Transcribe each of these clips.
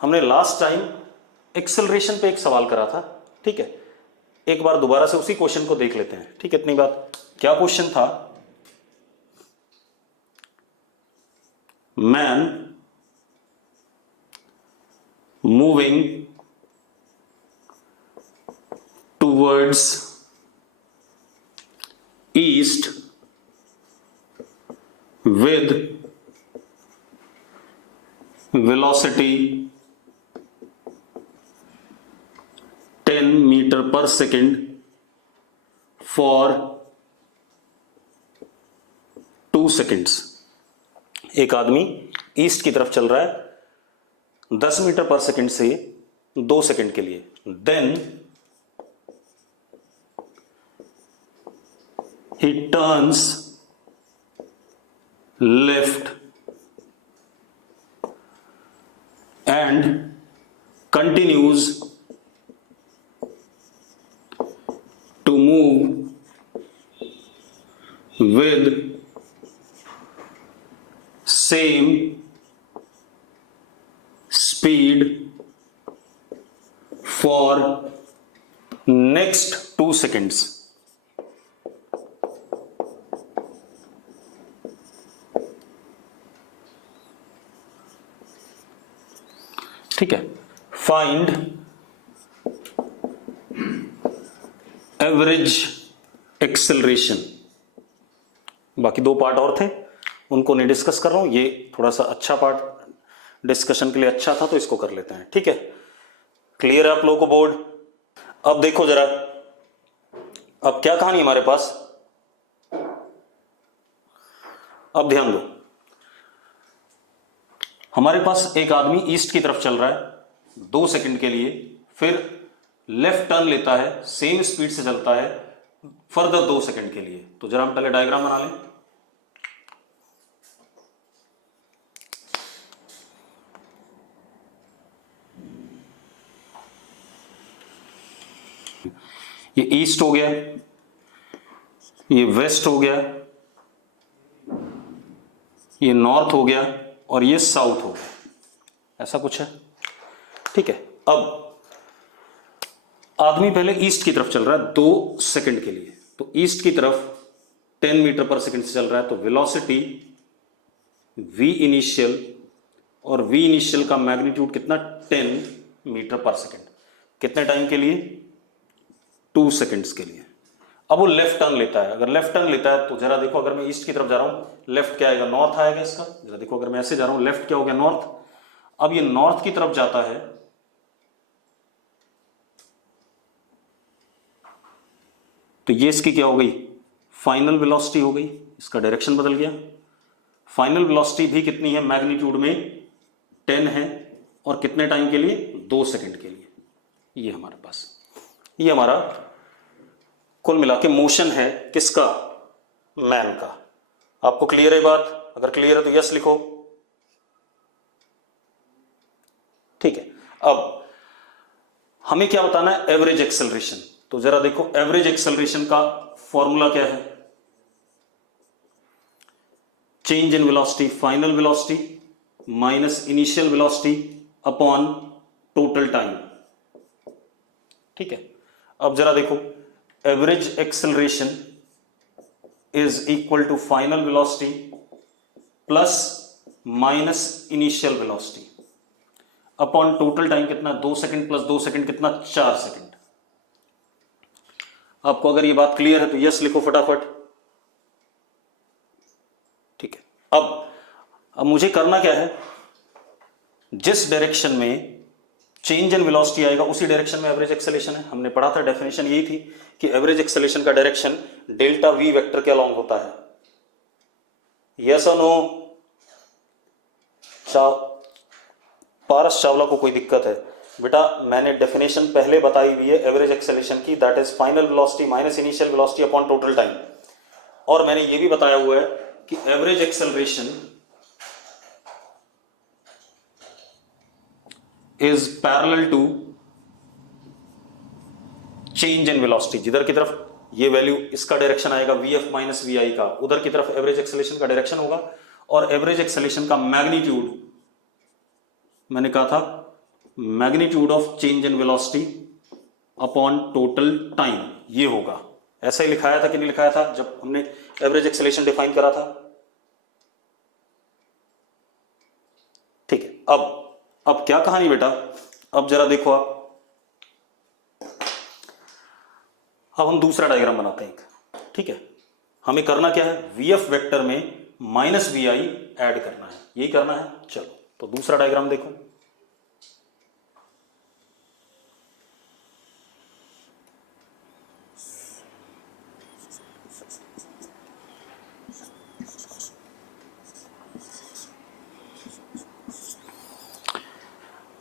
हमने last time acceleration पे एक सवाल करा था, ठीक है। एक बार दोबारा से उसी क्वेश्चन को देख लेते हैं, ठीक है। इतनी बात, क्या क्वेश्चन था? Man moving towards east with velocity 10 meter per second for 2 seconds। एक आदमी ईस्ट की तरफ चल रहा है 10 मीटर पर सेकंड से 2 सेकंड के लिए। Then he turns left and continues to move with same speed for next 2 seconds। ठीक है। Find average acceleration. बाकी 2 पार्ट और थे, उनको नहीं डिस्कस कर रहा हूं। ये थोड़ा सा अच्छा पार्ट डिस्कशन के लिए अच्छा था, तो इसको कर लेते हैं, ठीक है। क्लियर है आप लोगों को बोर्ड? अब देखो जरा, अब क्या कहानी हमारे पास, अब ध्यान दो। हमारे पास एक आदमी ईस्ट की तरफ चल रहा है 2 सेकंड के लिए, फिर लेफ्ट टर्न लेता है, सेम स्पीड से चलता है फर्दर 2 सेकंड के लिए। तो जरा हम पहले डायग्राम बना लें। ये ईस्ट हो गया, ये वेस्ट हो गया, ये नॉर्थ हो गया और ये साउथ हो गया, ऐसा कुछ है, ठीक है। अब आदमी पहले ईस्ट की तरफ चल रहा है 2 सेकंड के लिए, तो ईस्ट की तरफ 10 मीटर पर सेकंड से चल रहा है, तो वेलोसिटी v इनिशियल, और v इनिशियल का मैग्नीट्यूड कितना, 10 मीटर पर सेकंड। कितने टाइम के लिए? 2 सेकंड्स के लिए। अब वो लेफ्ट टर्न लेता है। अगर लेफ्ट टर्न लेता है तो जरा देखो, अगर मैं ईस्ट की तरफ जा रहा हूं, लेफ्ट क्या आएगा, नॉर्थ आएगा इसका। जरा देखो, अगर मैं ऐसे जा रहा हूं, लेफ्ट क्या हो गया, नॉर्थ। अब ये नॉर्थ की तरफ जाता है, तो ये इसकी क्या हो गई, फाइनल वेलोसिटी हो गई, इसका डायरेक्शन बदल गया। फाइनल वेलोसिटी भी कितनी है, मैग्नीट्यूड में 10 है, और कितने टाइम के लिए, 2 सेकंड के लिए। ये हमारे पास, ये हमारा कुल मिला के मोशन है किसका, मैन का। आपको क्लियर है बात? अगर क्लियर है तो यस लिखो, ठीक है। अब हमें क्या बताना है, एवरेज एक्सेलरेशन। तो जरा देखो, एवरेज एक्सेलरेशन का फॉर्मूला क्या है, change in velocity, final velocity minus initial velocity upon total time, ठीक है। अब जरा देखो, average acceleration is equal to final velocity plus minus initial velocity upon total time कितना, 2 सेकंड प्लस 2 सेकंड कितना, 4 सेकंड। आपको अगर ये बात क्लियर है तो यस लिखो फटाफट, ठीक है। अब मुझे करना क्या है, जिस डायरेक्शन में चेंज इन वेलोसिटी आएगा उसी डायरेक्शन में एवरेज एक्सेलरेशन है। हमने पढ़ा था, डेफिनेशन यही थी कि एवरेज एक्सेलरेशन का डायरेक्शन डेल्टा वी वेक्टर के अलोंग होता है। यस और नो? पारस चावला को कोई दिक्कत है? बेटा मैंने डेफिनेशन पहले बताई हुई है एवरेज एक्सेलरेशन की, that is final velocity minus initial velocity upon total time. और मैंने ये भी बताया हुआ है कि average acceleration is parallel to change in velocity. जिधर की तरफ ये वैल्यू, इसका डायरेक्शन आएगा vf माइनस vi का, उधर की तरफ एवरेज एक्सेलरेशन का डायरेक्शन होगा। और एवरेज एक्सेलरेशन का मैग्नीट्यूड मैंने कहा था magnitude of change in velocity upon total time, ये होगा। ऐसा ही लिखाया था कि नहीं लिखाया था जब हमने एवरेज एक्सेलरेशन डिफाइन करा था? ठीक है। अब क्या कहानी बेटा, अब जरा देखो आप, अब हम दूसरा डायग्राम बनाते हैं एक। ठीक है, हमें करना क्या है, वीएफ वेक्टर में माइनस वी आई ऐड करना है, यही करना है। चलो तो दूसरा डायग्राम देखो।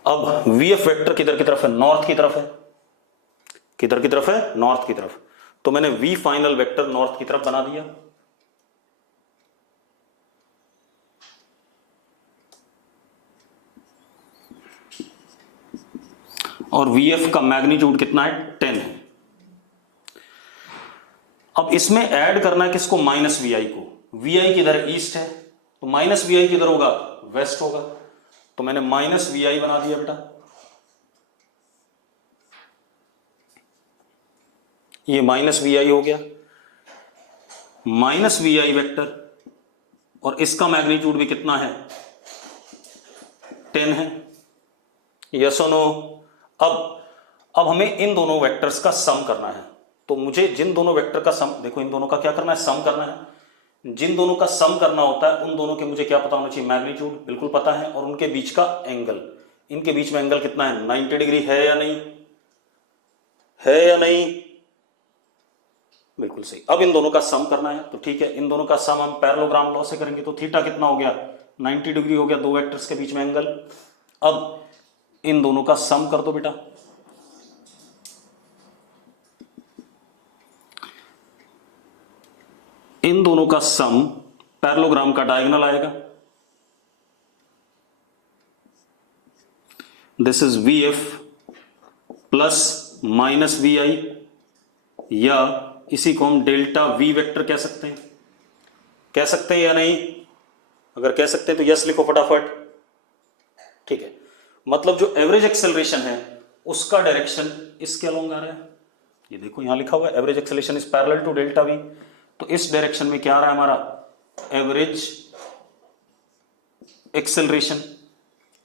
अब वीएफ वेक्टर किधर की तरफ है, नॉर्थ की तरफ है। किधर की तरफ है, नॉर्थ की तरफ। तो मैंने वी फाइनल वेक्टर नॉर्थ की तरफ बना दिया। और वीएफ का मैग्नीट्यूड कितना है, 10 है। अब इसमें ऐड करना है किसको, माइनस वी आई को। वी आई किधर, ईस्ट है, तो माइनस वी आई किधर होगा, वेस्ट होगा। तो मैंने माइनस वी आई बना दिया बेटा। ये माइनस वी आई हो गया, माइनस वी आई वेक्टर, और इसका मैग्नीट्यूड भी कितना है, 10 है। यस और नो? अब हमें इन दोनों वेक्टर्स का सम करना है। तो मुझे जिन दोनों वेक्टर का सम, देखो इन दोनों का क्या करना है, सम करना है। जिन दोनों का सम करना होता है उन दोनों के मुझे क्या पता होना चाहिए, मैग्नीट्यूड बिल्कुल पता है, और उनके बीच का एंगल, इनके बीच में एंगल कितना है, 90 डिग्री है या नहीं, है या नहीं, बिल्कुल सही। अब इन दोनों का सम करना है, तो ठीक है, इन दोनों का सम हम पैरेललोग्राम लॉ से करेंगे। तो थीटा कितना हो गया, 90 डिग्री हो गया, दो वेक्टर्स के बीच में एंगल। अब इन दोनों का सम कर दो बेटा। इन दोनों का सम पैरेललोग्राम का डायगोनल आएगा। This is V F plus minus V I, या इसी को हम डेल्टा वी वेक्टर कह सकते हैं। कह सकते हैं या नहीं? अगर कह सकते हैं तो यस लिखो फटाफट। ठीक है, मतलब जो एवरेज एक्सेलरेशन है उसका डायरेक्शन इसके अलोंग आ रहा है। ये देखो यहां लिखा हुआ है average acceleration is parallel to delta V. तो इस डायरेक्शन में क्या आ रहा है हमारा, एवरेज एक्सेलरेशन।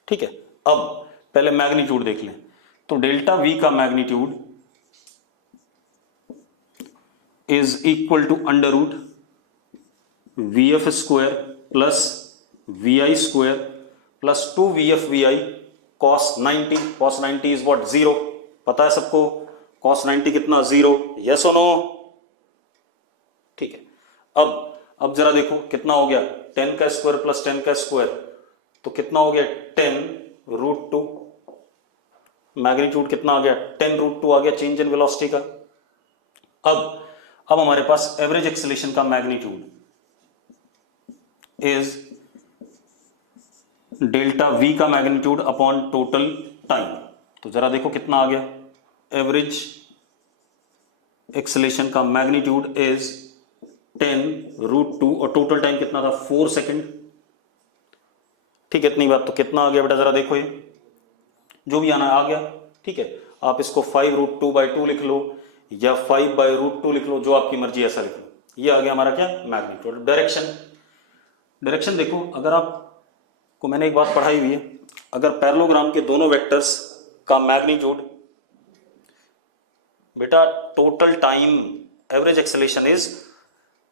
ठीक है, अब पहले मैग्नीट्यूड देख लें। तो डेल्टा वी का magnitude is equal to under root V F square plus V I square plus 2 V F V I cos 90। Cos 90 is what, 0। पता है सबको कॉस 90 कितना, 0। यस और नो? ठीक है, अब जरा देखो कितना हो गया, 10 का स्क्वायर प्लस 10 का स्क्वायर, तो कितना हो गया, 10√2। मैग्नीट्यूड कितना आ गया, 10√2 आ गया चेंज इन वेलोसिटी का। अब हमारे पास एवरेज एक्सेलरेशन का मैग्नीट्यूड इज डेल्टा वी का मैग्नीट्यूड अपॉन टोटल टाइम। तो जरा देखो कितना आ गया, एवरेज एक्सेलरेशन का मैग्नीट्यूड इज 10√2 और टोटल टाइम कितना था, 4 सेकेंड। ठीक है, इतनी बात। तो कितना आ गया बेटा, जरा देखो, ये जो भी आना आ गया। ठीक है, आप इसको 5√2/2 लिख लो या 5/√2 लिख लो, जो आपकी मर्जी ऐसा लिख लो। ये आ गया हमारा क्या, मैग्नीट्यूड। डायरेक्शन देखो, अगर आपको मैंने एक बात पढ़ाई हुई है, अगर पैरेललोग्राम के दोनों वेक्टर्स का मैग्नीट्यूड बेटा total time, average acceleration is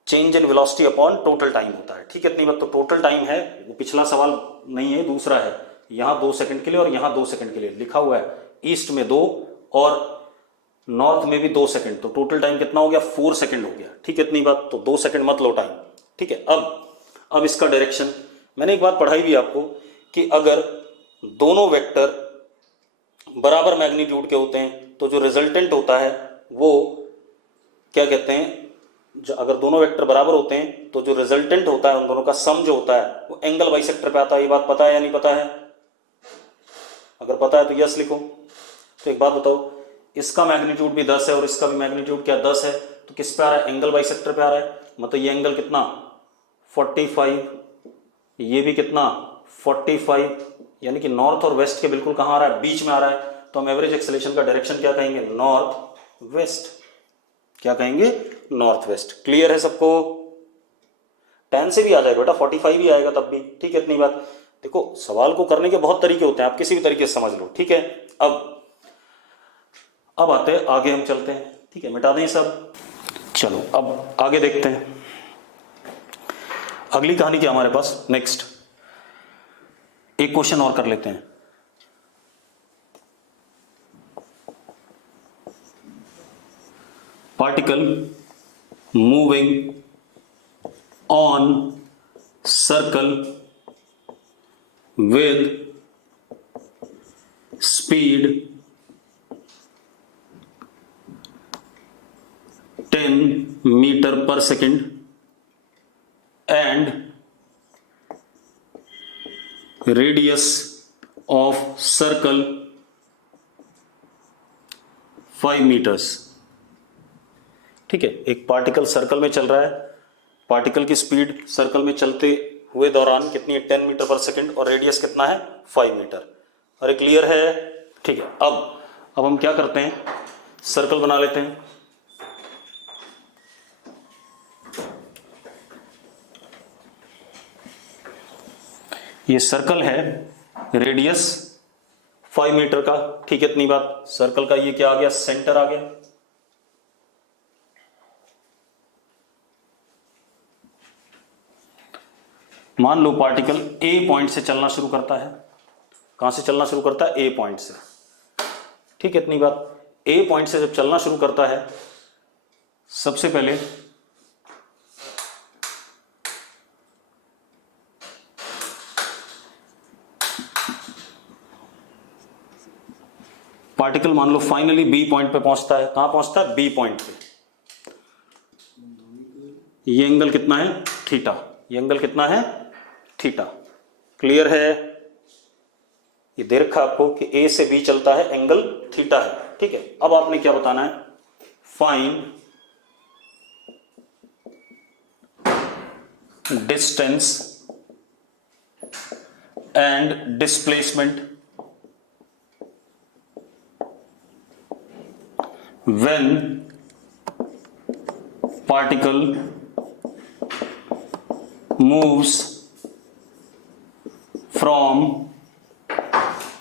change in velocity upon total time होता है। ठीक है, इतनी बात। तो टोटल टाइम है, वो पिछला सवाल नहीं है, दूसरा है। यहां 2 सेकंड के लिए और यहां 2 सेकंड के लिए लिखा हुआ है, ईस्ट में 2 और नॉर्थ में भी 2 सेकंड। तो टोटल टाइम कितना हो गया, 4 सेकंड हो गया। ठीक है, इतनी बात। तो 2 सेकंड मत लो टाइम। ठीक है, अब इसका डायरेक्शन मैंने एक बात पढ़ाई भी आपको कि अगर दोनों वेक्टर बराबर मैग्नीट्यूड के होते हैं तो जो रिजल्टेंट होता है वो क्या कहते हैं, जो अगर दोनों वेक्टर बराबर होते हैं तो जो रिजल्टेंट होता है उन दोनों का सम जो होता है वो एंगल बाइसेक्टर पे आता है। ये बात पता है या नहीं पता है? अगर पता है तो यस लिखो। तो एक बात बताओ, इसका मैग्नीट्यूड भी 10 है और इसका भी मैग्नीट्यूड क्या 10 है, तो किस पे आ रहा है, एंगल बाइसेक्टर पे आ रहा है। मतलब ये एंगल कितना, 45, ये भी कितना 45, यानी कि नॉर्थ और वेस्ट के बिल्कुल कहाँ आ रहा है, बीच में आ रहा है, तो हम एवरेज एक्सेलेरेशन का डायरेक्शन क्या कहेंगे, नॉर्थ वेस्ट। क्या कहेंगे, नॉर्थ वेस्ट। क्लियर है सबको? 10 से भी आ जाएगा बेटा, 45 भी आएगा तब भी, ठीक है। इतनी बात। देखो सवाल को करने के बहुत तरीके होते हैं, आप किसी भी तरीके से समझ लो, ठीक है। अब आते हैं आगे, हम चलते हैं, ठीक है, मिटा दें सब। चलो अब आगे देखते हैं, अगली कहानी क्या हमारे पास, नेक्स्ट एक क्वेश्चन और कर लेते हैं। Particle moving on circle with speed 10 meter per second and radius of circle 5 meters। ठीक है, एक पार्टिकल सर्कल में चल रहा है, पार्टिकल की स्पीड सर्कल में चलते हुए दौरान कितनी है, 10 मीटर पर सेकंड, और रेडियस कितना है, 5 मीटर। अरे क्लियर है? ठीक है। अब हम क्या करते हैं, सर्कल बना लेते हैं। ये सर्कल है, रेडियस 5 मीटर का, ठीक है। इतनी बात। सर्कल का ये क्या आ गया, सेंटर आ गया। मान लो पार्टिकल ए पॉइंट से चलना शुरू करता है। कहां से चलना शुरू करता है, ए पॉइंट से, ठीक है। इतनी बात। ए पॉइंट से जब चलना शुरू करता है, सबसे पहले पार्टिकल मान लो फाइनली बी पॉइंट पे पहुंचता है। कहां पहुंचता है, बी पॉइंट पे। ये एंगल कितना है, थीटा। ये एंगल कितना है, थीटा। क्लियर है? ये दे रखा आपको कि ए से बी चलता है, एंगल थीटा है, ठीक है। अब आपने क्या बताना है, find distance and displacement when particle moves from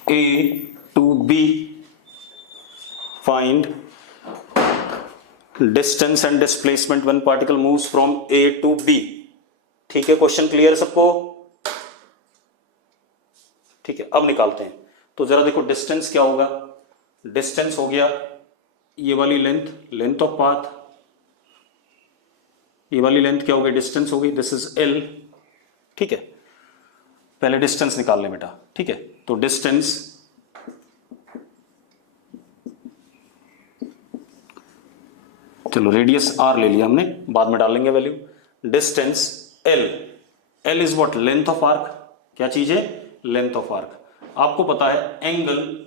A to B। Find distance and displacement when particle moves from A to B। ठीक है, क्वेश्चन क्लियर सबको? ठीक है, अब निकालते हैं। तो जरा देखो डिस्टेंस क्या होगा, डिस्टेंस हो गया ये वाली लेंथ, लेंथ ऑफ पाथ। ये वाली लेंथ क्या हो गई, डिस्टेंस हो गई, दिस इज एल, ठीक है। पहले डिस्टेंस निकाल लें बेटा, ठीक है। तो डिस्टेंस चलो रेडियस आर ले लिया हमने, बाद में डालेंगे value. Distance L, L is what, length of arc. क्या चीज है, लेंथ ऑफ आर्क। आपको पता है angle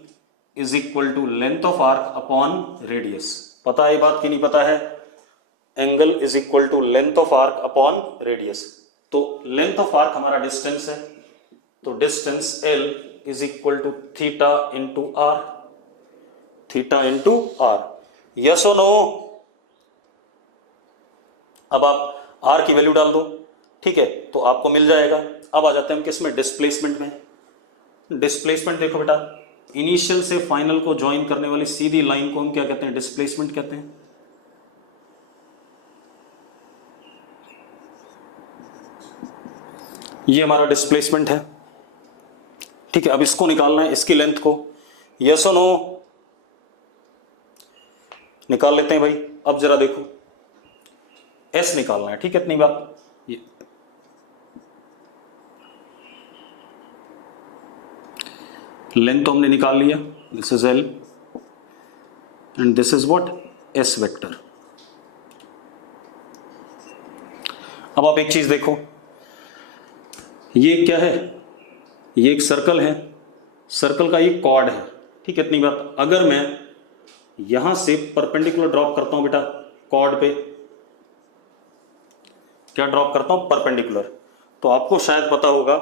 is equal to length of arc upon radius. पता है ये बात कि नहीं पता है? Angle is equal to length of arc upon radius. तो लेंथ ऑफ आर्क हमारा डिस्टेंस है, तो distance L is equal to theta into R, theta into R. Yes और नो? अब आप आर की वैल्यू डाल दो, ठीक है, तो आपको मिल जाएगा। अब आ जाते हैं हम किस में, डिस्प्लेसमेंट में। डिस्प्लेसमेंट देखो बेटा, इनिशियल से फाइनल को ज्वाइन करने वाली सीधी लाइन को हम क्या कहते हैं, डिस्प्लेसमेंट कहते हैं। ये हमारा डिस्प्लेसमेंट है, ठीक है। अब इसको निकालना है, इसकी लेंथ को। यस और नो? निकाल लेते हैं भाई। अब जरा देखो, एस निकालना है, ठीक है। इतनी बात। ये लेंथ तो हमने निकाल लिया, this is L and this is what, S vector. अब आप एक चीज देखो, ये क्या है, ये एक सर्कल है, सर्कल का ये कॉर्ड है, ठीक है। इतनी बात। अगर मैं यहां से परपेंडिकुलर ड्रॉप करता हूं बेटा, कॉर्ड पे क्या ड्रॉप करता हूं, परपेंडिकुलर, तो आपको शायद पता होगा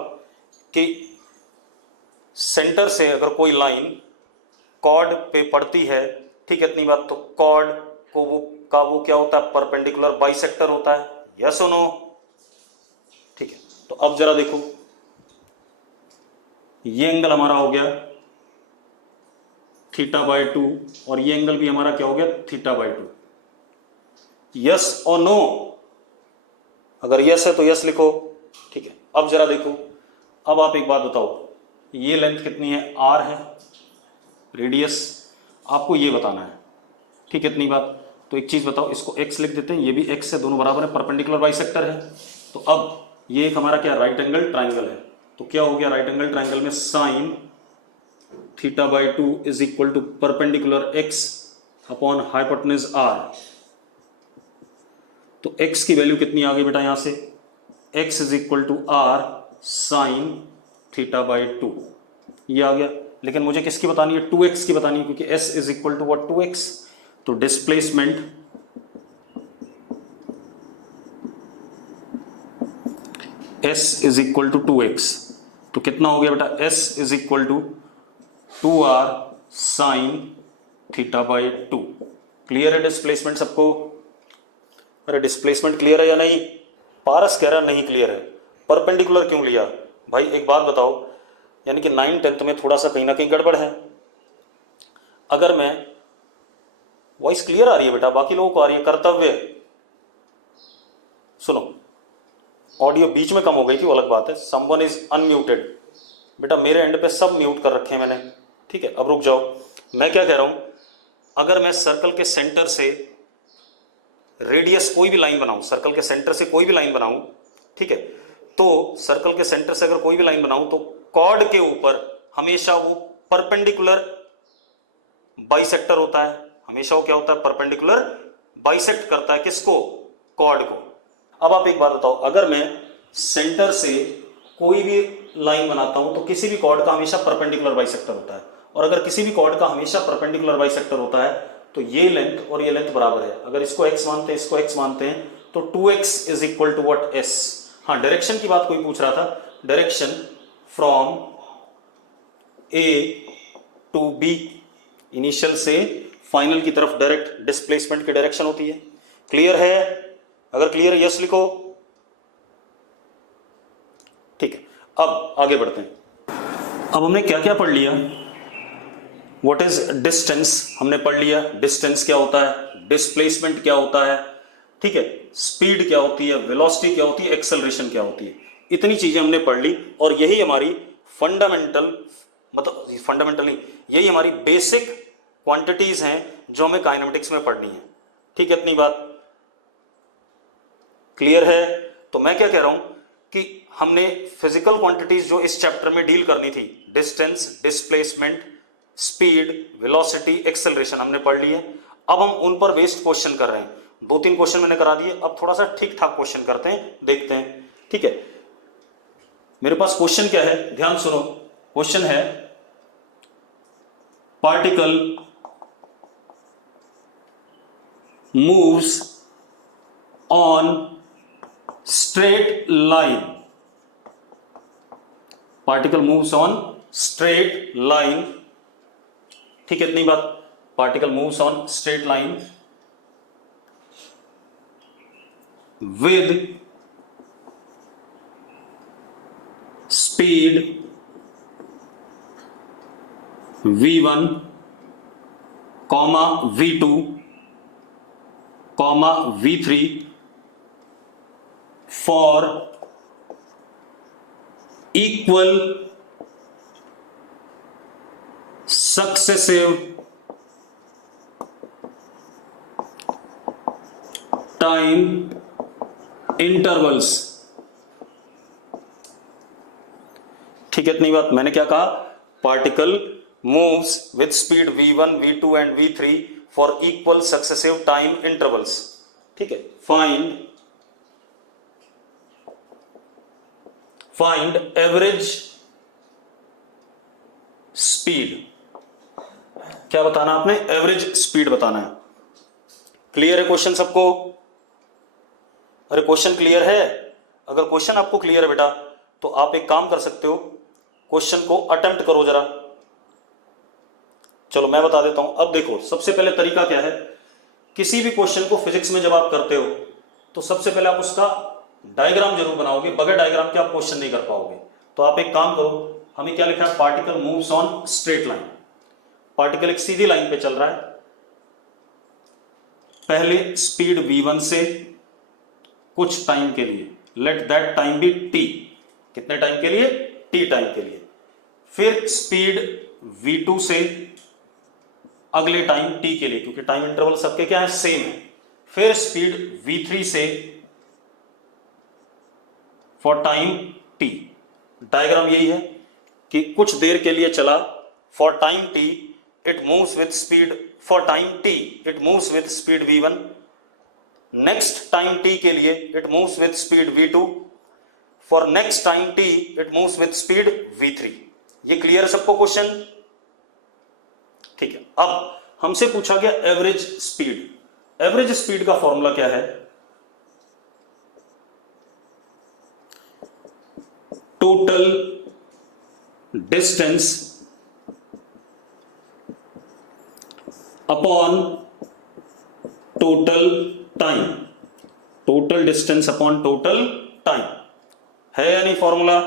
कि सेंटर से अगर कोई लाइन कॉर्ड पे पड़ती है, ठीक है, इतनी बात, तो कॉर्ड को वो क्या होता है, परपेंडिकुलर बाइसेक्टर होता है, यस और नो। ठीक है, तो अब जरा देखो, ये एंगल हमारा हो गया θ/2 और ये एंगल भी हमारा क्या हो गया, θ/2। यस और नो? अगर यस है तो यस लिखो। ठीक है, अब जरा देखो, अब आप एक बात बताओ, ये लेंथ कितनी है, r है, रेडियस आपको ये बताना है, ठीक है, इतनी बात। तो एक चीज बताओ, इसको x लिख देते हैं, ये भी x है, दोनों बराबर है, परपेंडिकुलर बाइसेक्टर है। तो अब ये एक हमारा क्या, राइट एंगल ट्राइंगल है। तो क्या हो गया, राइट एंगल ट्राइंगल में sine θ/2 is equal to perpendicular x upon hypotenuse r। तो x की वैल्यू कितनी आ गई बेटा यहां से, x is equal to r sine θ/2, ये आ गया। लेकिन मुझे किसकी बतानी है, 2x की बतानी है, क्योंकि s is equal to what, 2x। तो displacement s is equal to 2x, तो कितना हो गया बेटा, s is equal to 2r sine θ/2। Clear है डिस्प्लेसमेंट सबको? अरे डिस्प्लेसमेंट क्लियर है या नहीं? पारस कह रहा नहीं क्लियर है। परपेंडिकुलर क्यों लिया भाई, एक बात बताओ, यानी कि 9th-10th में थोड़ा सा कहीं ना कहीं गड़बड़ है। अगर मैं, वॉइस क्लियर आ रही है बेटा, बाकी लोगों को आ रही है, कर्तव्य सुनो, ऑडियो बीच में कम हो गई थी वो अलग बात है। समवन इज अनम्यूटेड, बेटा मेरे एंड पे सब म्यूट कर रखे हैं मैंने, ठीक है। अब रुक जाओ, मैं क्या कह रहा हूं, अगर मैं सर्कल के सेंटर से रेडियस कोई भी लाइन बनाऊं, सर्कल के सेंटर से कोई भी लाइन बनाऊं, ठीक है, तो सर्कल के सेंटर से अगर कोई भी लाइन बनाऊं तो कॉर्ड के ऊपर हमेशा वो परपेंडिकुलर बाइसेक्टर होता है, हमेशा वो क्या होता है, परपेंडिकुलर बाइसेक्ट करता है किसको, कॉर्ड को। अब आप एक बात बताओ, अगर मैं सेंटर से कोई भी लाइन बनाता हूं तो किसी भी कॉर्ड का हमेशा परपेंडिकुलर बाइसेक्टर होता है, और अगर किसी भी कॉर्ड का हमेशा परपेंडिकुलर बाइसेक्टर होता है तो ये लेंथ और ये लेंथ बराबर है। अगर इसको x मानते हैं, इसको x मानते हैं, तो 2x is equal to what, s। हाँ, डायरेक्शन की बात कोई पूछ रहा था, direction from a to b, initial से फाइनल की तरफ डायरेक्ट डिस्प्लेसमेंट की डायरेक्शन होती है। क्लियर है? अगर क्लियर है यस लिखो। ठीक है, अब आगे बढ़ते हैं। अब हमने क्या क्या पढ़ लिया, व्हाट इज डिस्टेंस हमने पढ़ लिया, डिस्टेंस क्या होता है, डिस्प्लेसमेंट क्या होता है, ठीक है, स्पीड क्या होती है, वेलोसिटी क्या होती है, एक्सेलरेशन क्या होती है, इतनी चीजें हमने पढ़ ली। और यही हमारी फंडामेंटल, मतलब फंडामेंटल नहीं, यही हमारी बेसिक क्वांटिटीज हैं जो हमें काइनेमेटिक्स में पढ़नी है, ठीक है, इतनी बात क्लियर है? तो मैं क्या कह रहा हूं कि हमने फिजिकल क्वांटिटीज जो इस चैप्टर में डील करनी थी, distance, displacement, speed, velocity, acceleration हमने पढ़ लिए। अब हम उन पर बेस्ड क्वेश्चन कर रहे हैं, 2-3 क्वेश्चन मैंने करा दिए, अब थोड़ा सा ठीक ठाक क्वेश्चन करते हैं, देखते हैं, ठीक है। मेरे पास क्वेश्चन क्या है, ध्यान सुनो। क्वेश्चन है, particle moves on straight line, particle moves on straight line, ठीक है, इतनी बात, particle moves on straight line with speed v1, v2, v3 for equal successive time intervals, ठीक है, इतनी बात। मैंने क्या कहा, particle moves with speed v1, v2 and v3 for equal successive time intervals, ठीक है। फाइंड एवरेज स्पीड, क्या बताना आपने, एवरेज स्पीड बताना है। क्लियर है क्वेश्चन सबको? अरे क्वेश्चन क्लियर है? अगर क्वेश्चन आपको क्लियर है बेटा तो आप एक काम कर सकते हो, क्वेश्चन को अटेम्प्ट करो जरा। चलो मैं बता देता हूं। अब देखो, सबसे पहले तरीका क्या है, किसी भी क्वेश्चन को फिजिक्स में जब आप करते हो तो सबसे पहले आप उसका डायग्राम जरूर बनाओगे, बगैर डायग्राम के आप क्वेश्चन नहीं कर पाओगे। तो आप एक काम करो, हमें क्या लिखा है, particle moves on straight line. Particle एक सीधी लाइन पे चल रहा है, पहले स्पीड v1 से कुछ टाइम के लिए, let that time be t, कितने टाइम के लिए, t टाइम के लिए। फिर स्पीड v2 से अगले टाइम t के लिए, क्योंकि टाइम इंटरवल सबके क्या है, सेम है। फिर स्पीड v3 से फॉर टाइम t। डायग्राम यही है कि कुछ देर के लिए चला, for time t it moves with speed, for time t it moves with speed v1, next time t के लिए it moves with speed v2, for next time t it moves with speed v3। ये clear है सबको question? ठीक है। अब हमसे पूछा गया एवरेज स्पीड। एवरेज स्पीड का फॉर्मूला क्या है, total distance upon total time. Total distance upon total time है या नहीं फॉर्मूला?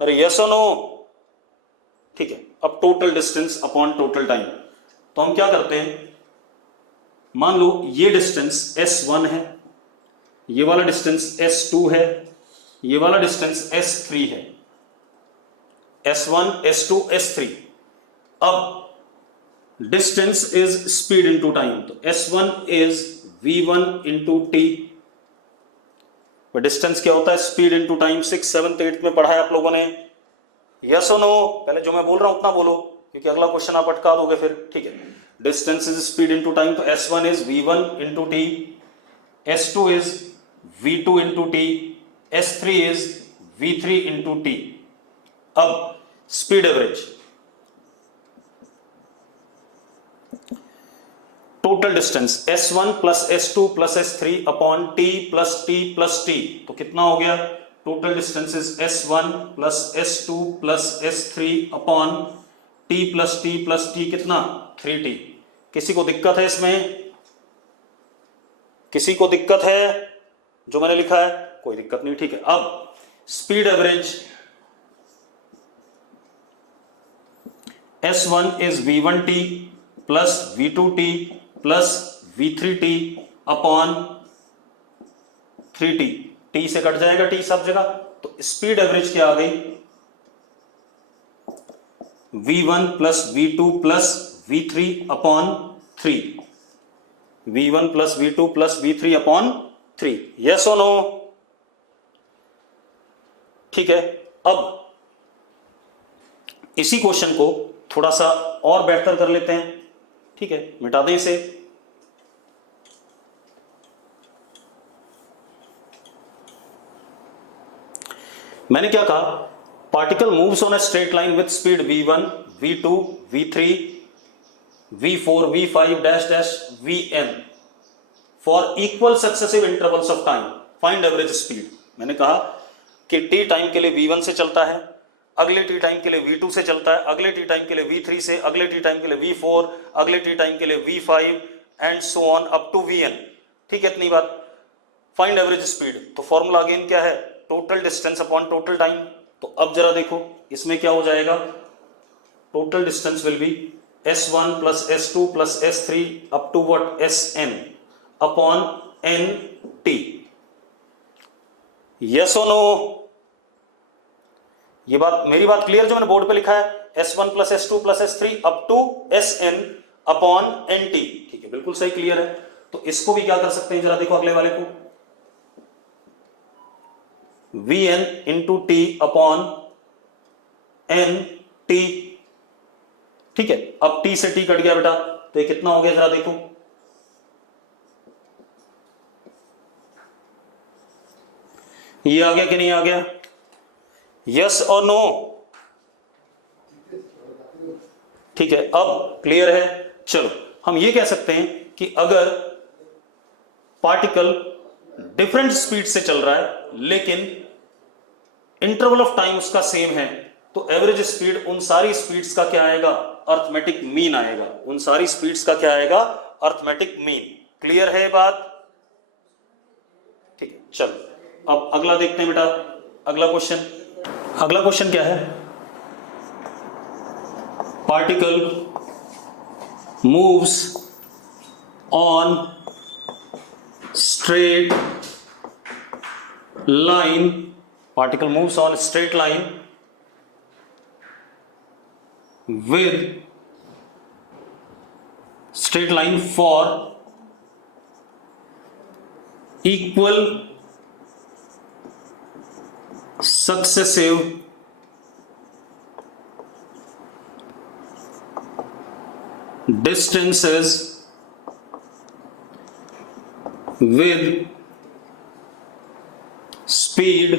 अरे यस और नो? ठीक है। अब total distance upon total time, तो हम क्या करते हैं, मान लो ये डिस्टेंस s1 है, ये वाला डिस्टेंस s2 है, ये वाला डिस्टेंस s3 है, s1 s2 s3। अब distance is speed into time, तो s1 is v1 into T. Distance क्या होता है, speed into time. 6th 7th 8th में पढ़ा है आप लोगों ने, यस और नो? पहले जो मैं बोल रहा हूं उतना बोलो, क्योंकि अगला क्वेश्चन आप अटका दोगे फिर। ठीक है, distance is speed into time, तो s1 is v1 into T, s2 is v2 into T, s3 is v3 into T. अब speed average, total distance s1 plus s2 plus s3 upon t plus t plus t, तो कितना हो गया, total distance is s1 plus s2 plus s3 upon t plus t plus t, कितना, 3t। किसी को दिक्कत है इसमें? किसी को दिक्कत है जो मैंने लिखा है? कोई दिक्कत नहीं, ठीक है। अब speed average s1 is v1t plus v2t plus v3t upon 3t। t से कट जाएगा t सब जगह, तो स्पीड एवरेज क्या आ गई, v1 plus v2 plus v3 upon 3, v1 plus v2 plus v3 upon 3। Yes और नो? ठीक है। अब इसी क्वेश्चन को थोड़ा सा और बेहतर कर लेते हैं। ठीक है, मिटा दें इसे। मैंने क्या कहा, particle moves on a straight line with speed v1 v2 v3 v4 v5 dash dash vn for equal successive intervals of time, find average speed. मैंने कहा कि t टाइम के लिए v1 से चलता है, अगले t टाइम के लिए v2 से चलता है, अगले t टाइम के लिए v3 से, अगले t टाइम के लिए v4, अगले t टाइम के लिए v5 and so on up to vn। ठीक है, इतनी बात। फाइंड एवरेज स्पीड, तो फॉर्मूला अगेन क्या है, total distance upon total time. तो अब जरा देखो इसमें क्या हो जाएगा, total distance will be s1 plus s2 plus s3 up to what, sn upon nt। Yes और नो? ये बात, मेरी बात क्लियर जो मैंने बोर्ड पे लिखा है, s1 plus s2 plus s3 up to sn upon nt। ठीक है, बिल्कुल सही, क्लियर है। तो इसको भी क्या कर सकते हैं, जरा देखो अगले वाले को, vn into T upon N T. ठीक है, अब t से t कट गया बेटा, तो ये कितना हो गया, जरा देखो, ये आ गया कि नहीं आ गया? यस और नो? ठीक है, अब क्लियर है। चलो हम ये कह सकते हैं कि अगर पार्टिकल डिफरेंट स्पीड से चल रहा है लेकिन इंटरवल ऑफ टाइम उसका सेम है, तो एवरेज स्पीड उन सारी स्पीड्स का क्या आएगा, अर्थमेटिक मीन आएगा, उन सारी स्पीड्स का क्या आएगा, अर्थमेटिक मीन। क्लियर है बात? ठीक है, चलो अब अगला देखते हैं बेटा, अगला क्वेश्चन क्या है, particle moves on straight line, particle moves on straight line with straight line for equal successive distances with speed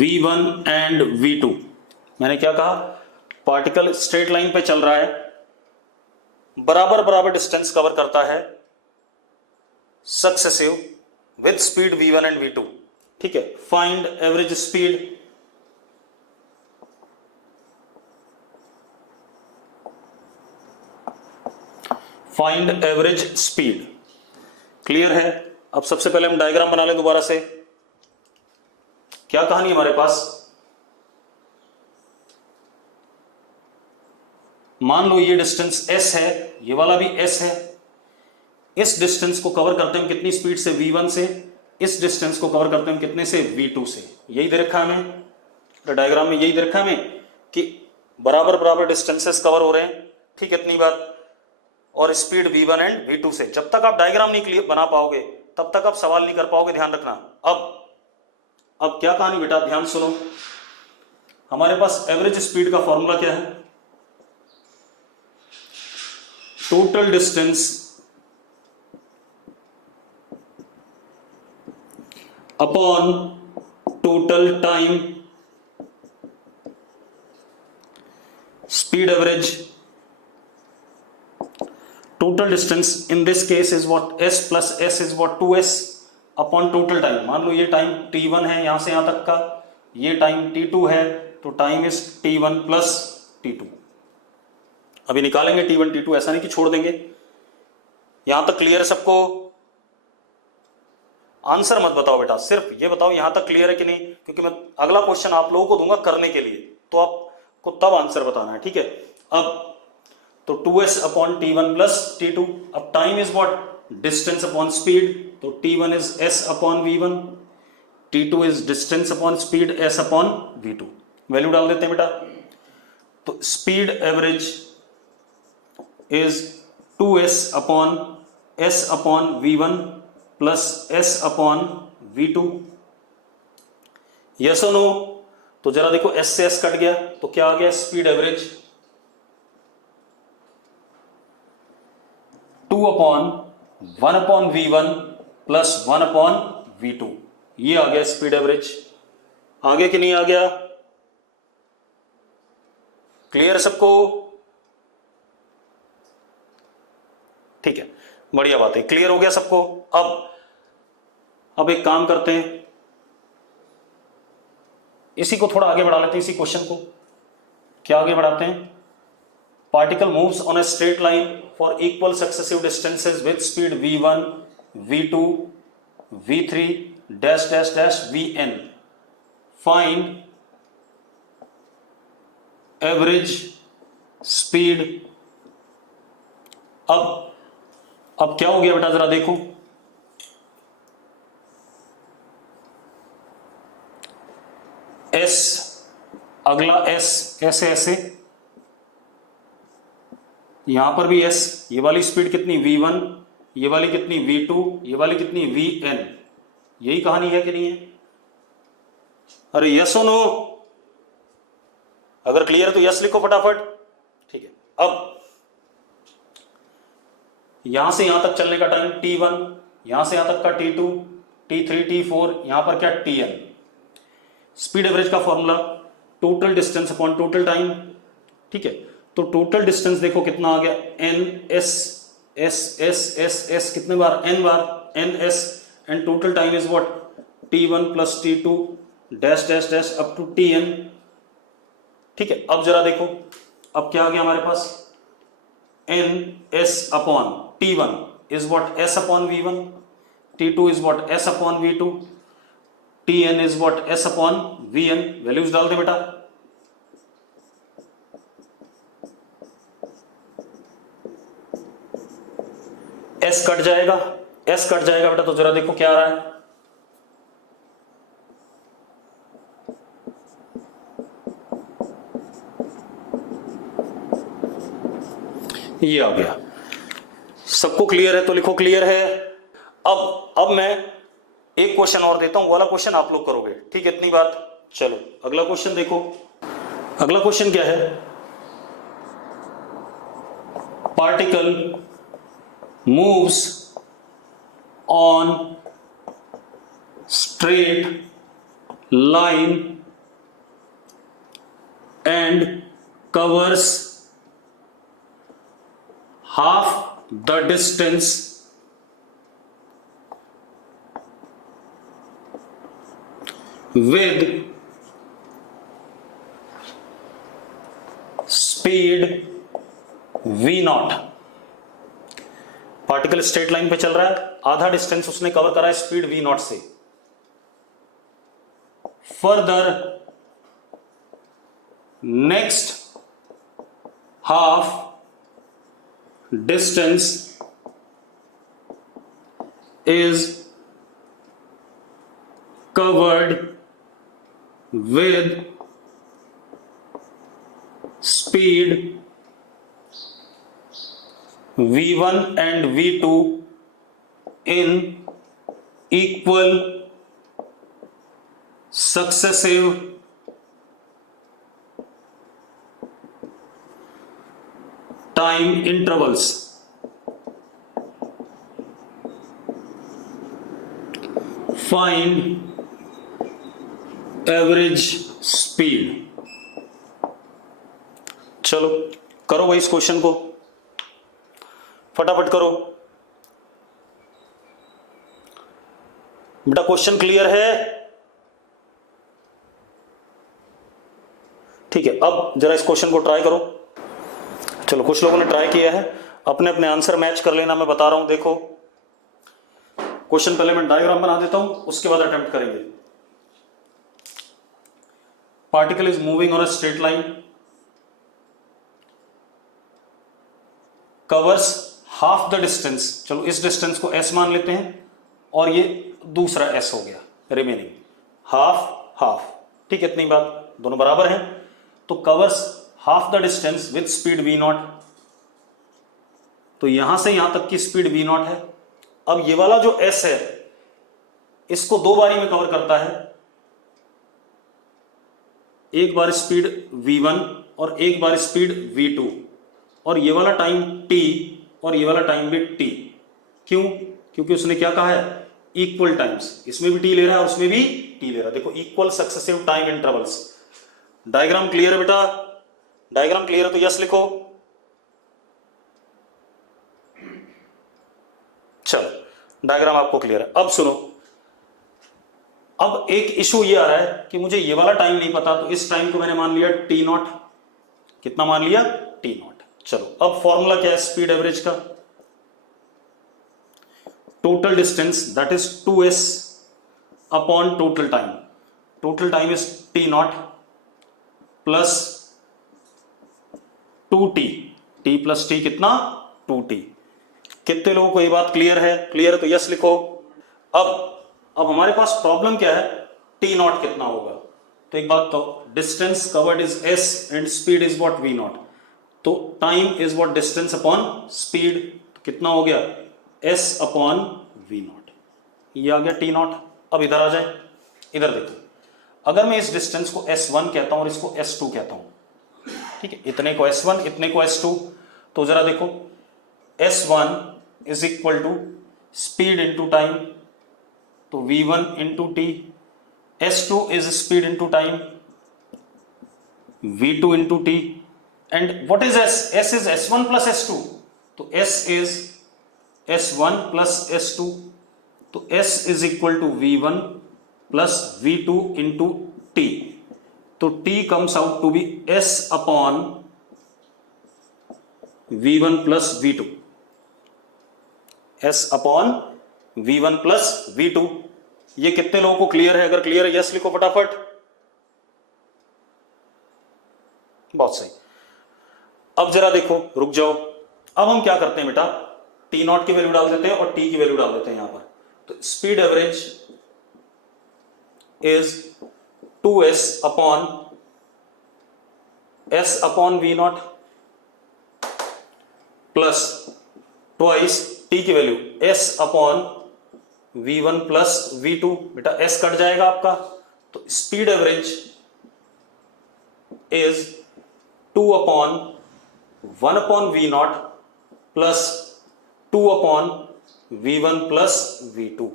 v1 and v2। मैंने क्या कहा, पार्टिकल स्ट्रेट लाइन पे चल रहा है, बराबर बराबर डिस्टेंस कवर करता है, successive with speed v1 and v2। ठीक है, find average speed. Find average speed. Clear है? अब सबसे पहले हम डायग्राम बना लें दोबारा से। क्या कहानी हमारे पास, मान लो ये डिस्टेंस s है, ये वाला भी s है, इस डिस्टेंस को कवर करते हैं कितनी स्पीड से, v1 से, इस डिस्टेंस को कवर करते हैं कितने से, v2 से। यही दे रखा है हमें डायग्राम में, यही दे रखा है हमें कि बराबर बराबर डिस्टेंसेस कवर हो रहे हैं। ठीक है, इतनी बात, और स्पीड v1 एंड v2 से। जब तक आप डायग्राम नहीं क्लियर बना पाओगे तब तक आप सवाल नहीं कर पाओगे, ध्यान रखना। अब क्या कहानी बेटा, ध्यान सुनो। हमारे पास एवरेज स्पीड का फॉर्मूला क्या है, total distance upon total time, speed average. Total distance in this case is what, s plus s is what 2s upon total time. मान लो ये टाइम t1 है यहां से यहां तक का, ये टाइम t2 है, तो time is t1 plus t2। अभी निकालेंगे t1 t2, ऐसा नहीं कि छोड़ देंगे। यहां तक क्लियर है सबको? आंसर मत बताओ बेटा, सिर्फ ये बताओ यहां तक क्लियर है कि नहीं, क्योंकि मैं अगला क्वेश्चन आप लोगों को दूंगा करने के लिए, तो आपको तब आंसर बताना है। ठीक है, अब तो 2s upon t1 plus t2। अब time is what, distance upon speed, तो t1 is s upon v1, t2 is distance upon speed, s upon v2। Value डाल देते हैं बेटा। तो speed average is 2s upon s upon v1 plus s upon v2। yes or no? तो जरा देखो, s से s कट गया तो क्या आ गया, speed average 2 upon 1 upon v1 plus 1 upon v2। ये आ गया स्पीड एवरेज। आ गया कि नहीं आ गया? क्लियर सबको? ठीक है, बढ़िया बात है, क्लियर हो गया सबको। अब एक काम करते हैं, इसी को थोड़ा आगे बढ़ा लेते हैं, इसी क्वेश्चन को। क्या आगे बढ़ाते हैं, particle moves on a straight line for equal successive distances with speed v1 v2 v3 dash dash dash vn। Find average speed. अब क्या हो गया बेटा, जरा देखो, s, अगला s, ऐसे यहां पर भी s, ये वाली स्पीड कितनी v1, ये वाली कितनी v2, ये वाली कितनी vn। यही कहानी है कि नहीं है? अरे यस और नो? अगर क्लियर है तो यस लिखो फटाफट। ठीक है, अब यहां से यहां तक चलने का टाइम t1, यहां से यहां तक का t2, t3, t4, यहां पर क्या tn। स्पीड एवरेज का formula total distance upon total time. ठीक है, तो टोटल डिस्टेंस देखो कितना आ गया, n s s s s s कितने बार, n बार, n s, and total time is what, t1 plus t2 dash dash dash up to T N. ठीक है, अब जरा देखो, अब क्या आ गया हमारे पास, N S upon T one is what S upon V one, T two is what S upon V two, T N is what S upon V N. Values डाल दे बेटा, एस कट जाएगा, एस कट जाएगा बेटा, तो जरा देखो क्या आ रहा है, ये आ गया। सबको क्लियर है तो लिखो क्लियर है। अब मैं एक क्वेश्चन और देता हूं, वाला क्वेश्चन आप लोग करोगे, ठीक है, इतनी बात। चलो अगला क्वेश्चन देखो, अगला क्वेश्चन क्या है, particle moves on straight line and covers half the distance with speed v naught। Particle straight line पे चल रहा है, आधा डिस्टेंस उसने कवर करा है स्पीड v नॉट से। Further next half distance is covered with speed v1 and v2 in equal successive time intervals। Find average speed। चलो करो भाई इस क्वेश्चन को, फटाफट करो बेटा, क्वेश्चन क्लियर है? ठीक है, अब जरा इस क्वेश्चन को ट्राई करो। चलो कुछ लोगों ने ट्राई किया है, अपने अपने आंसर मैच कर लेना, मैं बता रहा हूं। देखो क्वेश्चन पहले मैं डायग्राम बना देता हूं, उसके बाद अटेम्प्ट करेंगे। Particle is moving on a straight line, covers half the distance, चलो इस डिस्टेंस को s मान लेते हैं, और ये दूसरा s हो गया, रिमेनिंग हाफ हाफ। ठीक है, इतनी बात, दोनों बराबर हैं, तो covers half the distance with speed v naught. तो यहां से यहां तक की स्पीड v नॉट है। अब ये वाला जो s है, इसको दो बारी में कवर करता है, एक बार स्पीड v1 और एक बार स्पीड v2, और ये वाला टाइम t और ये वाला टाइम भी t। क्यों? क्योंकि उसने क्या कहा है, इक्वल टाइम्स, इसमें भी t ले रहा है और उसमें भी t ले रहा है। देखो equal successive time intervals. Diagram clear है बेटा? डायग्राम क्लियर है तो यस लिखो। चलो डायग्राम आपको क्लियर है। अब सुनो, अब एक इशू ये आ रहा है कि मुझे ये वाला टाइम नहीं पता, तो इस टाइम को मैंने मान लिया टी नॉट। कितना मान लिया? T not. चलो अब फॉर्मूला क्या है स्पीड एवरेज का? Total distance that is 2s upon total time. Total time is T not plus 2t, t plus T कितना? 2t। कितने लोगों को ये बात क्लियर है? क्लियर है तो यस लिखो। अब हमारे पास प्रॉब्लम क्या है, टी नॉट कितना होगा? तो एक बात, तो distance covered is s and speed is what v naught, तो time is what distance upon speed, तो कितना हो गया? s upon v naught. ये आ गया टी नॉट। अब इधर आ जाए, इधर देखो, अगर मैं इस डिस्टेंस को s1 कहता हूं और इसको s2 कहता हूं, ठीक है, इतने को s1 इतने को s2, तो जरा देखो s1 is equal to speed into time, तो v1 into T, s2 is speed into time, v2 into T, and what is s? s is s1 plus s2, तो s is s1 plus s2, तो s is equal to v1 plus v2 into T, तो t comes out to be s upon v1 plus v2, s upon v1 plus v2। ये कितने लोगों को clear है? अगर clear है yes लिखो फटाफट। बहुत सही। अब जरा देखो, रुक जाओ। अब हम क्या करते हैं बेटा, टी नॉट की वैल्यू डाल देते हैं और टी की वैल्यू डाल देते हैं यहां पर। तो speed average is 2s upon s upon v naught plus twice T की value s upon v1 plus v2। बेटा s कट जाएगा आपका, तो speed average is 2 upon 1 upon v naught plus 2 upon v1 plus v2।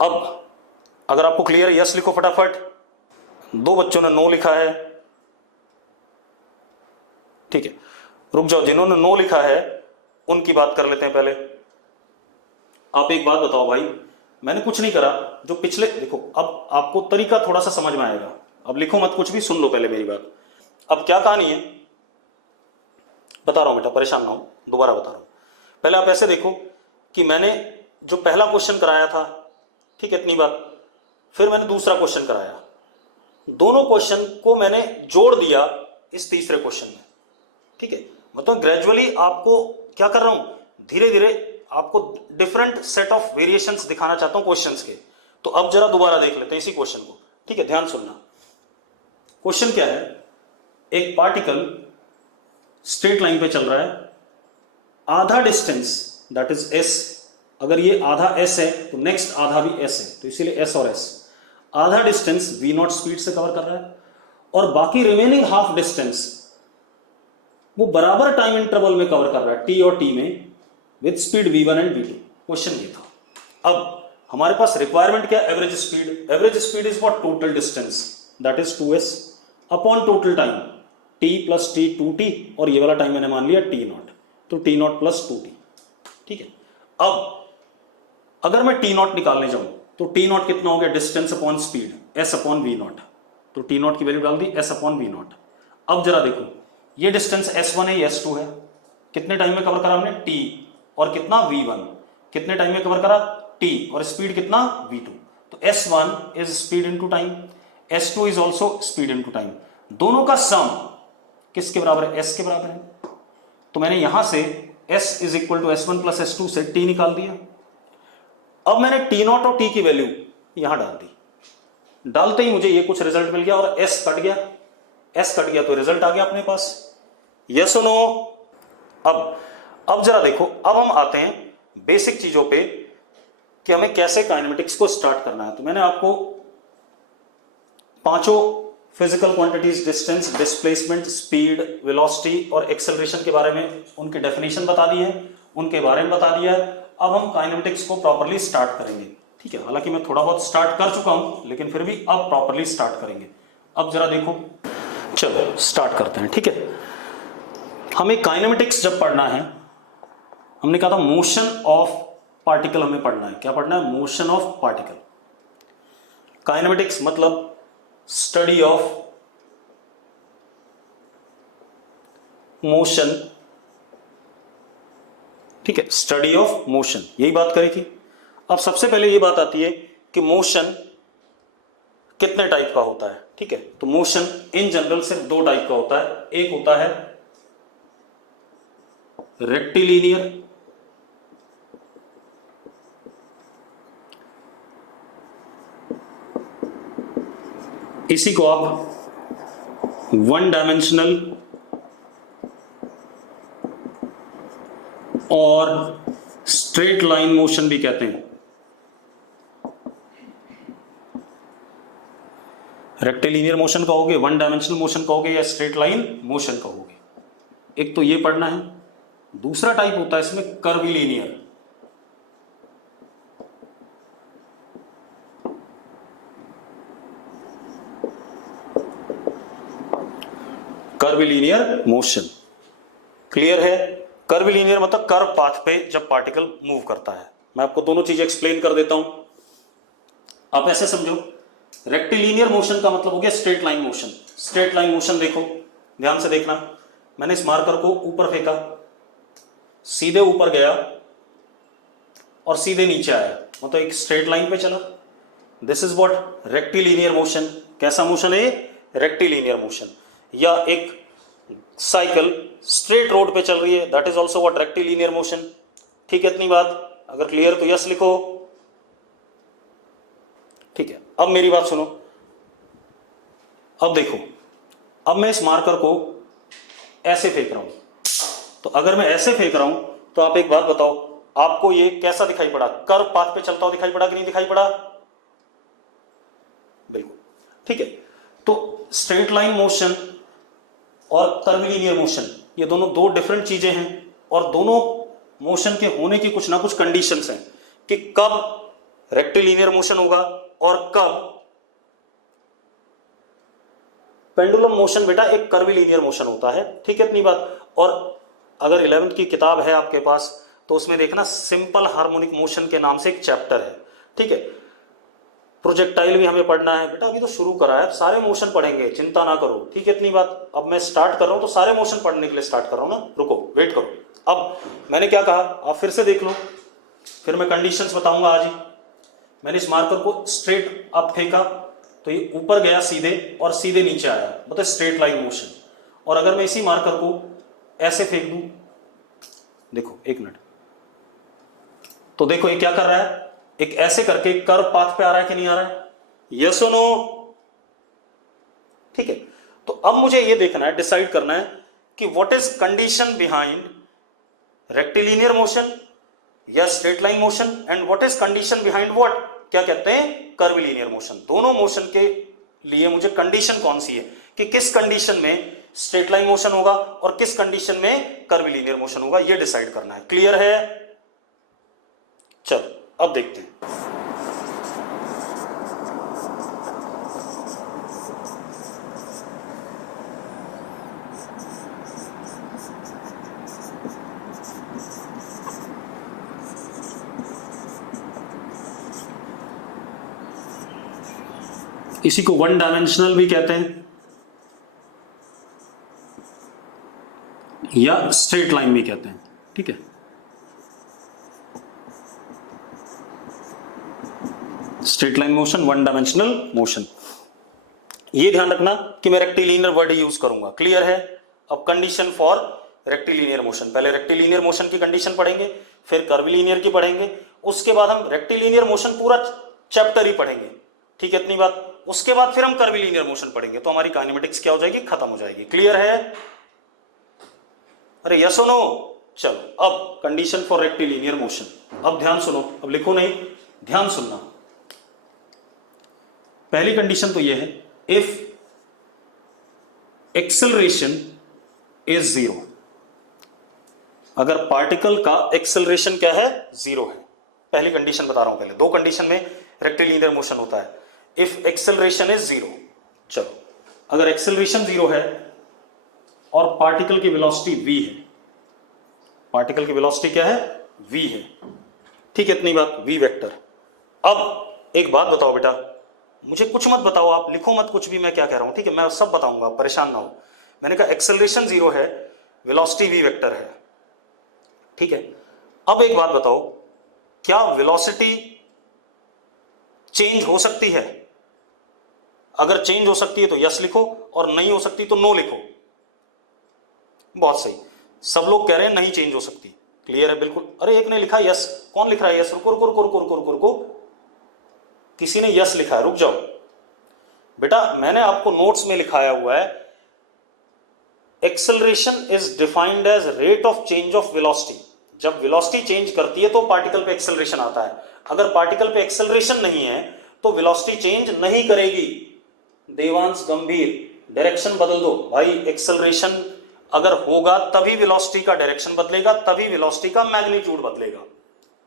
अब अगर आपको clear है yes लिखो फटाफट। दो बच्चों ने नो लिखा है, ठीक है, रुक जाओ। जिन्होंने नो लिखा है उनकी बात कर लेते हैं पहले। आप एक बात बताओ भाई, मैंने कुछ नहीं करा, जो पिछले देखो, अब आपको तरीका थोड़ा सा समझ में आएगा। अब लिखो मत कुछ भी, सुन लो पहले मेरी बात। अब क्या कहानी है बता रहा हूं बेटा, परेशान ना हो, दोबारा बता रहा हूं। पहले आप ऐसे देखो कि मैंने जो पहला क्वेश्चन कराया था, ठीक है, इतनी बात, फिर मैंने दूसरा क्वेश्चन कराया, दोनों क्वेश्चन को मैंने जोड़ दिया इस तीसरे क्वेश्चन में, ठीक है। मतलब ग्रेजुअली आपको क्या कर रहा हूं, धीरे धीरे आपको डिफरेंट सेट ऑफ वेरिएशंस दिखाना चाहता हूं क्वेश्चंस के। तो अब जरा दोबारा देख लेते हैं इसी क्वेश्चन को, ठीक है, ध्यान सुनना। क्वेश्चन क्या है, एक पार्टिकल स्ट्रेट लाइन पे चल रहा है, आधा डिस्टेंस दैट इज s, अगर ये आधा s है तो नेक्स्ट आधा भी s है, तो इसीलिए s और s। आधा डिस्टेंस v नॉट स्पीड से कवर कर रहा है और बाकी रिमेनिंग हाफ डिस्टेंस वो बराबर टाइम इंटरवल में कवर कर रहा है, t और t में, with speed v1 and v2। Question ये था। अब हमारे पास रिक्वायरमेंट क्या, average speed. Average speed is what, total distance that is 2s upon total time t plus t 2t, और ये वाला टाइम मैंने मान लिया t नॉट, तो t नॉट प्लस 2t, ठीक है। अब अगर मैं t नॉट निकालने जाऊं तो t नॉट कितना हो गया, distance upon speed, s upon v naught, तो t नॉट की वैल्यू डाल दी s अपॉन v नॉट। अब जरा देखो, ये डिस्टेंस s1 है, ये s2 है, कितने टाइम में कवर करा हमने, t, और कितना v1, कितने टाइम में कवर करा, t, और स्पीड कितना, v2। तो s1 is speed into time, s2 is also speed into time, दोनों का सम किसके बराबर है, s के बराबर है। तो मैंने यहां से s is equal to s1 plus s2 से t निकाल दिया। अब मैंने t नॉट और t की वैल्यू यहां डाल दी, डालते ही मुझे ये कुछ रिजल्ट मिल गया और s कट गया, s कट गया तो रिजल्ट आ गया अपने पास, यस और नो। अब जरा देखो, अब हम आते हैं बेसिक चीजों पे कि हमें कैसे काइनेमेटिक्स को स्टार्ट करना है। तो मैंने आपको पांचों physical quantities, distance, displacement, speed, velocity और एक्सेलरेशन के बारे में उनके डेफिनेशन बता दी है, उनके बारे में बता दिया है। अब हम काइनेमेटिक्स को प्रॉपर्ली स्टार्ट करेंगे, ठीक है। हालांकि मैं थोड़ा बहुत स्टार्ट कर चुका हूं, लेकिन फिर भी अब प्रॉपर्ली स्टार्ट करेंगे। अब जरा देखो, चलो स्टार्ट करते हैं, ठीक है। हमें काइनेमेटिक्स जब पढ़ना है, हमने कहा था मोशन ऑफ पार्टिकल हमें पढ़ना है। क्या पढ़ना है, मोशन ऑफ पार्टिकल। काइनेमेटिक्स मतलब स्टडी ऑफ मोशन, ठीक है, स्टडी ऑफ मोशन, यही बात करी थी। अब सबसे पहले ये बात आती है कि मोशन कितने टाइप का होता है, ठीक है। तो मोशन इन जनरल सिर्फ दो टाइप का होता है, एक होता है रेक्टिलिनियर, इसी को आप वन डायमेंशनल और स्ट्रेट लाइन मोशन भी कहते हैं। रेक्टिलिनियर मोशन कहोगे, वन डायमेंशनल मोशन कहोगे, या स्ट्रेट लाइन मोशन कहोगे। एक तो ये पढ़ना है। दूसरा टाइप होता है इसमें कर्विलिनियर। कर्विलिनियर मोशन, क्लियर है। कर्विलिनियर मतलब कर्व पाथ पे जब पार्टिकल मूव करता है। मैं आपको दोनों चीजें एक्सप्लेन कर देता हूं। आप ऐसे समझो, रेक्टिलिनियर मोशन का मतलब हो गया straight line motion. Straight line motion देखो, ध्यान से देखना, मैंने इस मार्कर को ऊपर फेंका, सीधे ऊपर गया और सीधे नीचे आया, मतलब एक स्ट्रेट लाइन पे चला। This is what rectilinear motion. कैसा मोशन है? Rectilinear motion. या एक साइकिल स्ट्रेट रोड पे चल रही है, that is also what rectilinear motion. ठीक है, इतनी बात अगर क्लियर तो यस लिखो। ठीक है, अब मेरी बात सुनो, अब देखो, अब मैं इस मार्कर को ऐसे फेंक रहा हूं, तो अगर मैं ऐसे फेंक रहा हूं तो आप एक बात बताओ, आपको ये कैसा दिखाई पड़ा? कर्व पाथ पे चलता हुआ दिखाई पड़ा कि नहीं दिखाई पड़ा? बिल्कुल ठीक है। तो स्ट्रेट लाइन मोशन और कर्विलिनियर मोशन ये दोनों दो डिफरेंट चीजें हैं, और दोनों मोशन के होने की कुछ ना कुछ कंडीशंस हैं कि कब रेक्टिलिनियर मोशन होगा और कब पेंडुलम मोशन बेटा एक कर्विलिनियर मोशन होता है। ठीक है, इतनी बात। और अगर 11th की किताब है आपके पास तो उसमें देखना सिंपल हार्मोनिक मोशन के नाम से एक चैप्टर है। ठीक है, प्रोजेक्टाइल भी हमें पढ़ना है बेटा, अभी तो शुरू करा है, सारे मोशन पढ़ेंगे, चिंता ना करो। ठीक है, इतनी बात। अब मैं स्टार्ट कर रहा हूं तो सारे मोशन पढ़ने के लिए स्टार्ट कर रहा हूं ना, रुको वेट करो। अब मैंने क्या कहा आप फिर से देख लो, फिर मैं कंडीशंस बताऊंगा आज ही। मैंने इस मार्कर को स्ट्रेट अप फेंका तो ये ऊपर गया सीधे और सीधे नीचे आया, मतलब स्ट्रेट लाइन मोशन। और अगर मैं इसी मार्कर को ऐसे फेंक दूं, देखो एक मिनट, तो देखो ये क्या कर रहा है, एक ऐसे करके कर्व पाथ पे आ रहा है कि नहीं आ रहा है? यस और नो? ठीक है, तो अब मुझे ये देखना है, डिसाइड करना है कि what is condition behind rectilinear motion या straight line motion, and what is condition behind what, क्या कहते हैं, कर्विलिनियर मोशन। दोनों मोशन के लिए मुझे कंडीशन कौन सी है कि किस कंडीशन में स्ट्रेट लाइन मोशन होगा और किस कंडीशन में कर्विलिनियर मोशन होगा, ये डिसाइड करना है। क्लियर है? चलो अब देखते हैं। इसी को वन डायमेंशनल भी कहते हैं या स्ट्रेट लाइन भी कहते हैं। ठीक है, straight line motion, one dimensional motion. ये ध्यान रखना कि मैं रेक्टिलिनियर वर्ड यूज करूंगा। क्लियर है? अब कंडीशन फॉर रेक्टिलिनियर मोशन, पहले रेक्टिलिनियर मोशन की कंडीशन पढ़ेंगे, फिर कर्विलिनियर की पढ़ेंगे, उसके बाद हम रेक्टिलिनियर मोशन पूरा चैप्टर ही पढ़ेंगे। ठीक है, इतनी बात। उसके बाद फिर हम कर्विलिनियर मोशन पढ़ेंगे, तो हमारी काइनेमेटिक्स क्या हो जाएगी, खत्म हो जाएगी। क्लियर है? अरे यस और नो? चलो अब कंडीशन फॉर रेक्टिलिनियर मोशन। अब ध्यान सुनो, अब लिखो नहीं, ध्यान सुनना। पहली कंडीशन तो यह है, इफ एक्सेलरेशन इज जीरो, अगर पार्टिकल का एक्सेलरेशन क्या है, जीरो है। पहली कंडीशन बता रहा हूं, पहले दो कंडीशन में रेक्टिलिनियर मोशन होता है। इफ एक्सेलरेशन इज जीरो, चलो अगर एक्सेलरेशन जीरो है और पार्टिकल की वेलोसिटी v है, पार्टिकल की वेलोसिटी क्या है, v है। ठीक है, इतनी बात, v वेक्टर। अब एक बात बताओ बेटा, मुझे कुछ मत बताओ, आप लिखो मत कुछ भी मैं क्या कह रहा हूं, ठीक है, मैं सब बताऊंगा, परेशान ना हो। मैंने कहा एक्सेलरेशन जीरो है, वेलोसिटी v वेक्टर है। ठीक है, अब एक बात बताओ, क्या वेलोसिटी चेंज हो सकती है? अगर चेंज हो सकती है तो यस लिखो, और नहीं हो सकती तो नो लिखो। बहुत सही, सब लोग कह रहे हैं नहीं चेंज हो सकती। क्लियर है? बिल्कुल। अरे एक ने लिखा यस, कौन लिख रहा है यस? रुको रुको रुको रुको रुको रुको, किसी ने यस लिखा है, रुक जाओ बेटा, मैंने आपको नोट्स में लिखाया हुआ है, acceleration is defined as rate of change of velocity. जब वेलोसिटी चेंज करती है तो पार्टिकल पे एक्सेलरेशन आता है, अगर पार्टिकल पे एक्सेलरेशन नहीं है तो वेलोसिटी चेंज नहीं करेगी। देवांश गंभीर, डायरेक्शन बदल दो भाई, एक्सेलरेशन अगर होगा तभी वेलोसिटी का डायरेक्शन बदलेगा, तभी वेलोसिटी का मैग्नीट्यूड बदलेगा।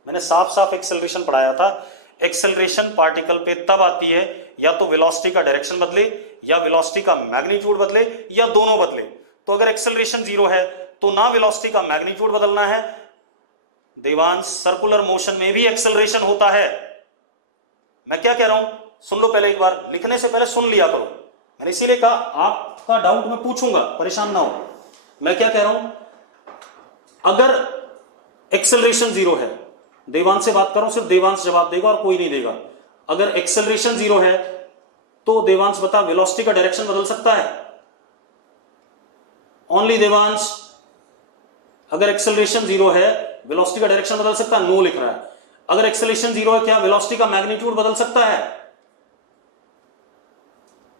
मैंने साफ साफ एक्सेलरेशन पढ़ाया था, एक्सेलरेशन पार्टिकल पे तब आती है या तो वेलोसिटी का डायरेक्शन बदले, या वेलोसिटी का मैग्नीट्यूड बदले, या दोनों बदले। तो अगर एक्सेलरेशन जीरो है तो ना वेलोसिटी का मैग्नीट्यूड बदलना है, देवांश सर्कुलर मोशन में भी एक्सेलरेशन होता है, मैं क्या कह रहा हूं, सुन लो पहले एक बार, लिखने से पहले सुन लिया करो। मैंने इसीलिए कहा आपका डाउट मैं पूछूंगा, परेशान ना हो। मैं क्या कह रहा हूं, अगर एक्सेलरेशन 0 है, देवांश से बात करो, सिर्फ देवांश जवाब देगा और कोई नहीं देगा। अगर एक्सेलरेशन 0 है तो देवांश बता वेलोसिटी का डायरेक्शन बदल सकता है? ओनली देवांश। अगर एक्सेलरेशन 0 है वेलोसिटी का डायरेक्शन बदल सकता है? नो लिख रहा है। अगर एक्सेलरेशन 0 है क्या वेलोसिटी का मैग्नीट्यूड बदल सकता है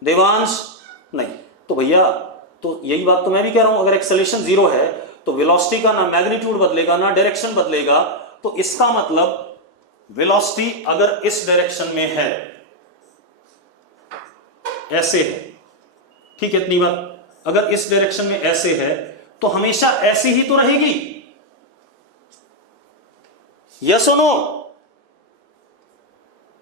देवांश? नहीं। तो भैया तो यही बात तो मैं भी कह रहा हूं, अगर एक्सेलरेशन 0 है तो वेलोसिटी का ना मैग्नीट्यूड बदलेगा ना डायरेक्शन बदलेगा। तो इसका मतलब वेलोसिटी अगर इस डायरेक्शन में है, ऐसे है, ठीक है, इतनी बात। अगर इस डायरेक्शन में ऐसे है तो हमेशा ऐसी ही तो रहेगी, यस और नो?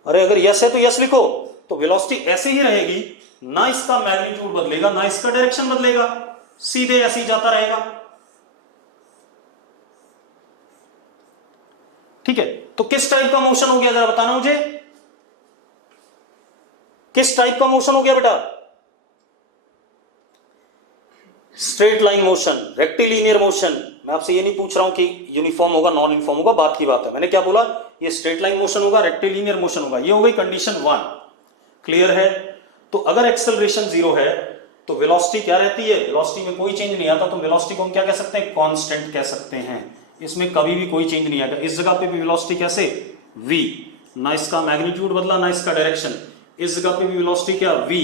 अरे अगर यस है तो यस लिखो। तो वेलोसिटी ऐसे ही रहेगी, ना इसका मैग्नीट्यूड बदलेगा ना इसका डायरेक्शन बदलेगा, सीधे ऐसे ही जाता रहेगा, ठीक है। तो किस टाइप का मोशन हो गया जरा बताना मुझे, किस टाइप का मोशन हो गया बेटा? Straight line motion, rectilinear motion. मैं आपसे ये नहीं पूछ रहा हूं कि यूनिफॉर्म होगा नॉन यूनिफॉर्म होगा, बात की बात है। मैंने क्या बोला, ये स्ट्रेट लाइन मोशन होगा, रेक्टिलिनियर मोशन होगा। ये हो गई कंडीशन 1, क्लियर है? तो अगर एक्सेलरेशन 0 है तो वेलोसिटी क्या रहती है? वेलोसिटी में कोई चेंज नहीं आता, तो वेलोसिटी को हम क्या कह सकते हैं? कांस्टेंट कह सकते हैं। इसमें कभी भी कोई चेंज नहीं आएगा। इस जगह पे भी वेलोसिटी कैसे? v, ना इसका मैग्नीट्यूड बदला ना इसका डायरेक्शन। इस जगह पे भी वेलोसिटी क्या? v,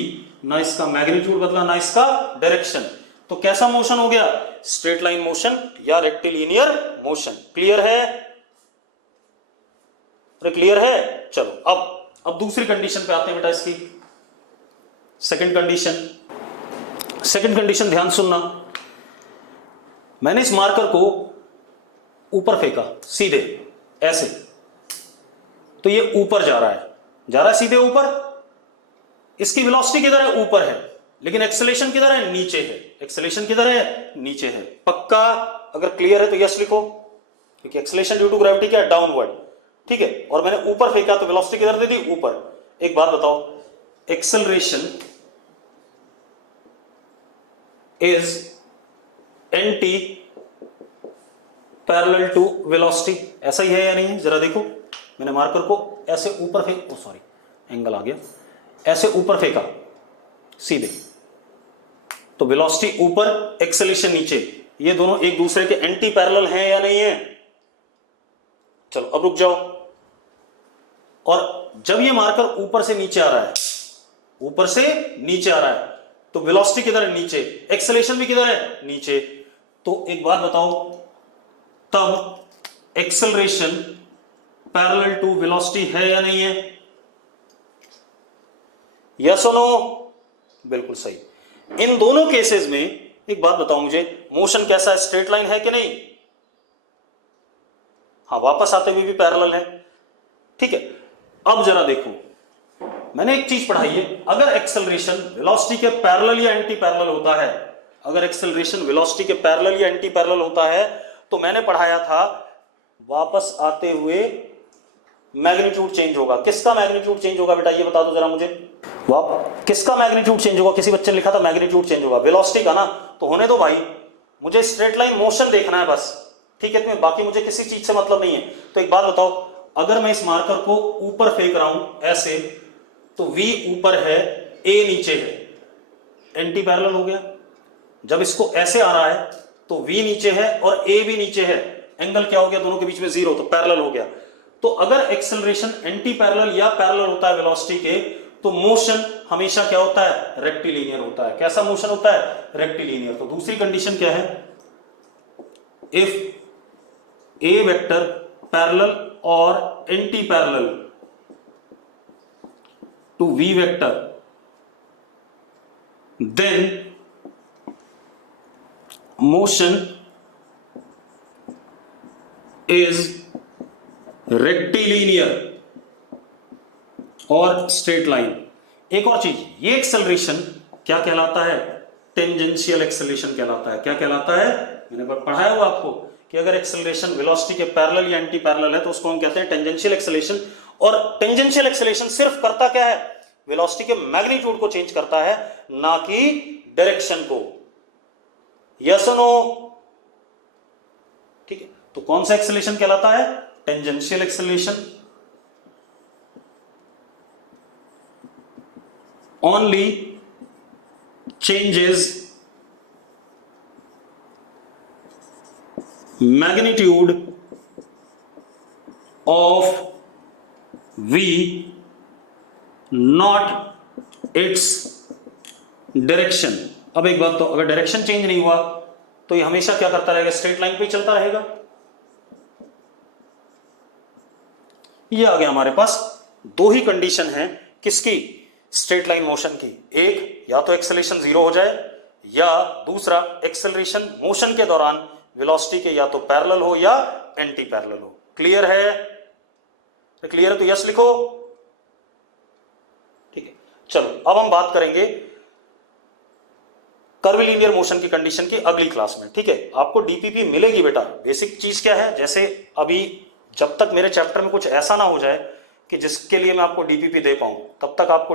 ना इसका मैग्नीट्यूड बदला ना इसका डायरेक्शन। तो कैसा मोशन हो गया? स्ट्रेट लाइन मोशन या रेक्टिलिनियर मोशन। क्लियर है? अरे क्लियर है? चलो अब दूसरी कंडीशन पे आते हैं बेटा इसकी। सेकंड कंडीशन ध्यान सुनना। मैंने इस मार्कर को ऊपर फेंका सीधे ऐसे, तो ये ऊपर जा रहा है सीधे ऊपर। इसकी वेलोसिटी किधर है? ऊपर है, लेकिन एक्सेलरेशन किधर है? नीचे है। एक्सेलरेशन किधर है? नीचे है। पक्का? अगर क्लियर है तो यस लिखो, क्योंकि एक्सेलरेशन ड्यू टू ग्रेविटी क्या है? डाउनवर्ड, ठीक है। और मैंने ऊपर फेंका तो वेलोसिटी किधर दे दी? ऊपर। एक बात बताओ, acceleration is anti parallel to velocity, ऐसा ही है या नहीं है? जरा देखो, मैंने मार्कर को ऐसे ऊपर फेंक, ओ सॉरी एंगल आ गया, ऐसे ऊपर फेंका सीधे, तो वेलोसिटी ऊपर एक्सेलरेशन नीचे, ये दोनों एक दूसरे के एंटी पैरेलल हैं या नहीं है? चलो अब रुक जाओ। और जब ये मार्कर ऊपर से नीचे आ रहा है, ऊपर से नीचे आ रहा है, तो वेलोसिटी किधर है? नीचे। एक्सेलरेशन भी किधर है? नीचे। तो एक बात बताओ, तब एक्सेलरेशन पैरेलल टू वेलोसिटी है या नहीं है? यस और नो? बिल्कुल सही। इन दोनों केसेस में एक बात बताओ मुझे, मोशन कैसा है? स्ट्रेट लाइन है कि नहीं? हाँ, वापस आते हुए भी पैरेलल है, ठीक है। अब जरा देखो, मैंने एक चीज पढ़ाई है, अगर एक्सेलरेशन वेलोसिटी के पैरेलल या एंटी पैरेलल होता है, अगर एक्सेलरेशन वेलोसिटी के पैरेलल या एंटी पैरेलल होता है, तो मैंने पढ़ाया था वापस आते हुए मैग्नीट्यूड चेंज होगा। किसका मैग्नीट्यूड चेंज होगा बेटा, ये बता दो जरा मुझे। किसका मैग्नीट्यूड चेंज होगा? किसी बच्चे ने लिखा था मैग्नीट्यूड चेंज होगा, वेलोसिटी का ना। तो होने दो भाई, मुझे स्ट्रेट लाइन मोशन देखना है बस, ठीक है। बाकी मुझे किसी चीज से मतलब नहीं है। तो एक बात बताओ, अगर मैं इस मार्कर को ऊपर फेंक रहा हूं ऐसे, तो v ऊपर है, a नीचे है, एंटी पैरेलल हो गया। जब इसको ऐसे आ रहा है तो v नीचे है और a भी नीचे है, एंगल क्या हो गया? दोनों के बीच में 0, तो पैरेलल हो गया। तो अगर एक्सेलरेशन एंटी पैरेलल या पैरेलल होता है वेलोसिटी के, तो मोशन हमेशा क्या होता है? रेक्टिलिनियर होता है। कैसा मोशन होता है? रेक्टिलिनियर। तो दूसरी कंडीशन क्या है? इफ a वेक्टर पैरेलल और anti parallel to v vector, then motion is rectilinear और स्ट्रेट लाइन। एक और चीज, ये एक्सेलरेशन क्या कहलाता है? टेंजेंशियल एक्सेलरेशन कहलाता है। क्या कहलाता है? मैंने पढ़ाया हुआ आपको कि अगर एक्सेलरेशन वेलोसिटी के पैरेलल या एंटी पैरेलल है तो उसको हम कहते हैं टेंजेंशियल एक्सेलरेशन, और टेंजेंशियल एक्सेलरेशन सिर्फ करता क्या है, वेलोसिटी के मैग्नीट्यूड को चेंज करता है, ना कि डायरेक्शन को। यस और नो? ठीक है, तो कौन सा एक्सेलरेशन कहलाता है, tangential acceleration. Only changes magnitude of v, not its direction. अब एक बात, तो अगर डायरेक्शन चेंज नहीं हुआ तो ये हमेशा क्या करता रहेगा, स्ट्रेट लाइन पे चलता रहेगा। ये आ गया हमारे पास, दो ही कंडीशन है किसकी, स्ट्रेट लाइन मोशन की। एक, या तो एक्सेलरेशन जीरो हो जाए, या दूसरा एक्सेलरेशन मोशन के दौरान वेलोसिटी के या तो पैरेलल हो या एंटी पैरेलल हो। क्लियर है? क्लियर है तो यस लिखो। ठीक है, चलो अब हम बात करेंगे कर्वीलिनियर मोशन की कंडीशन की अगली क्लास में। ठीक है, आपको डीपीपी मिलेगी बेटा। बेसिक चीज क्या है, जैसे अभी जब तक मेरे चैप्टर में कुछ ऐसा ना हो जाए कि जिसके लिए मैं आपको डीपीपी दे पाऊं, तब तक आपको